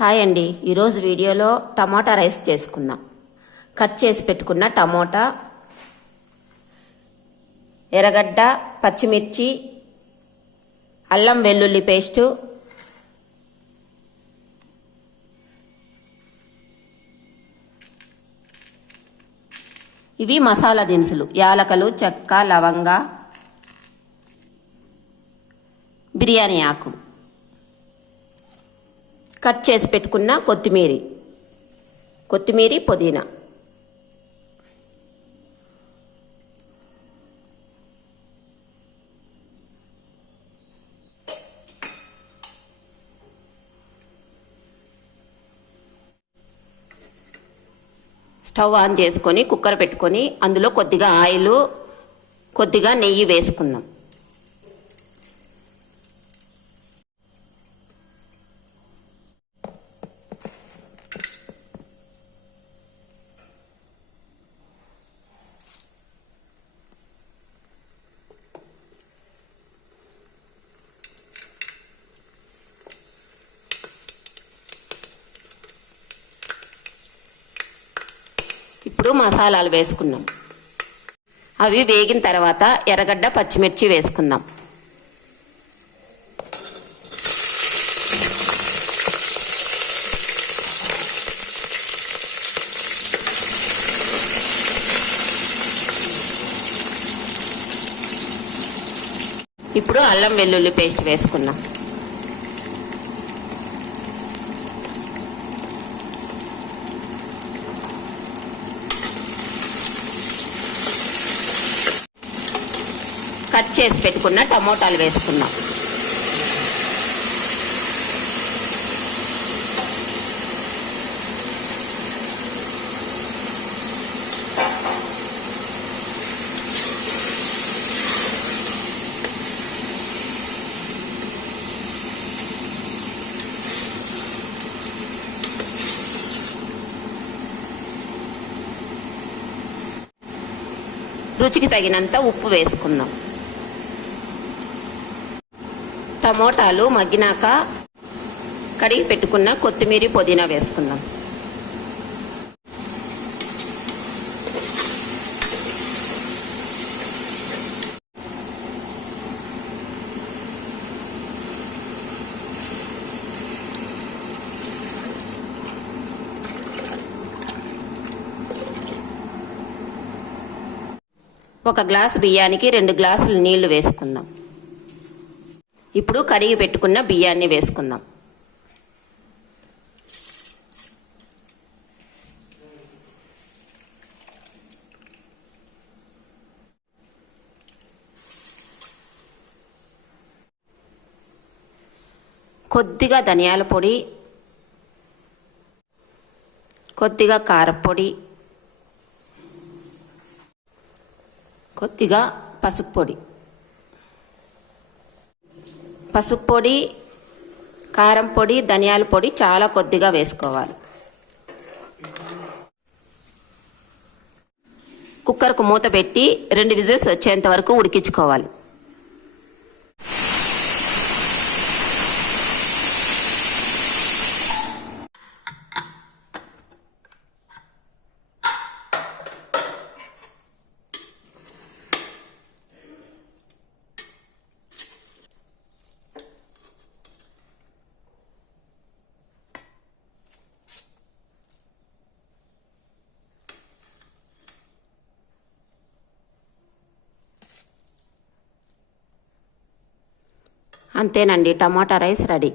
Hi అండి. ఈరోజు వీడియోలో టమాటా రైస్ చేసుకుందాం. కట్ చేసి పెట్టుకున్న టమోటా ఎర్రగడ్డ పచ్చిమిర్చి అల్లం వెల్లుల్లి పేస్టు ఇవి మసాలా దినుసులు. యాలకలు చెక్క లవంగ బిర్యానీ ఆకు. కట్ చేసి పెట్టుకున్న కొత్తిమీర. కొత్తిమీర పుదీనా. స్టవ్ ఆన్ చేసుకొని కుక్కర్ పెట్టుకొని అందులో కొద్దిగా ఆయిల్ కొద్దిగా నెయ్యి వేసుకుందాం. ముందు మసాలాలు వేసుకున్నాం. అవి వేగిన తర్వాత ఎర్రగడ్డ పచ్చిమిర్చి వేసుకుందాం. ఇప్పుడు అల్లం వెల్లుల్లి పేస్ట్ వేసుకుందాం. కట్ చేసి పెట్టుకున్న టమోటాలు వేసుకున్నాం. రుచికి తగినంత ఉప్పు వేసుకుందాం టమోటాలు మగ్గినాక కడిగి పెట్టుకున్న కొత్తిమీర పుదీనా వేసుకుందాం. ఒక గ్లాసు బియ్యానికి రెండు గ్లాసులు నీళ్ళు వేసుకుందాం. ఇప్పుడు కడిగి పెట్టుకున్న బియ్యాన్ని వేసుకుందాం. కొద్దిగా ధనియాల పొడి కొద్దిగా కారపొడి కొద్దిగా పసుపు పొడి. పసుపు పొడి కారం పొడి ధనియాల పొడి చాలా కొద్దిగా వేసుకోవాలి. కుక్కర్కు మూత పెట్టి రెండు విజిల్స్ వచ్చేంత వరకు ఉడికించుకోవాలి. అంతేనండి టమాటా రైస్ రెడీ.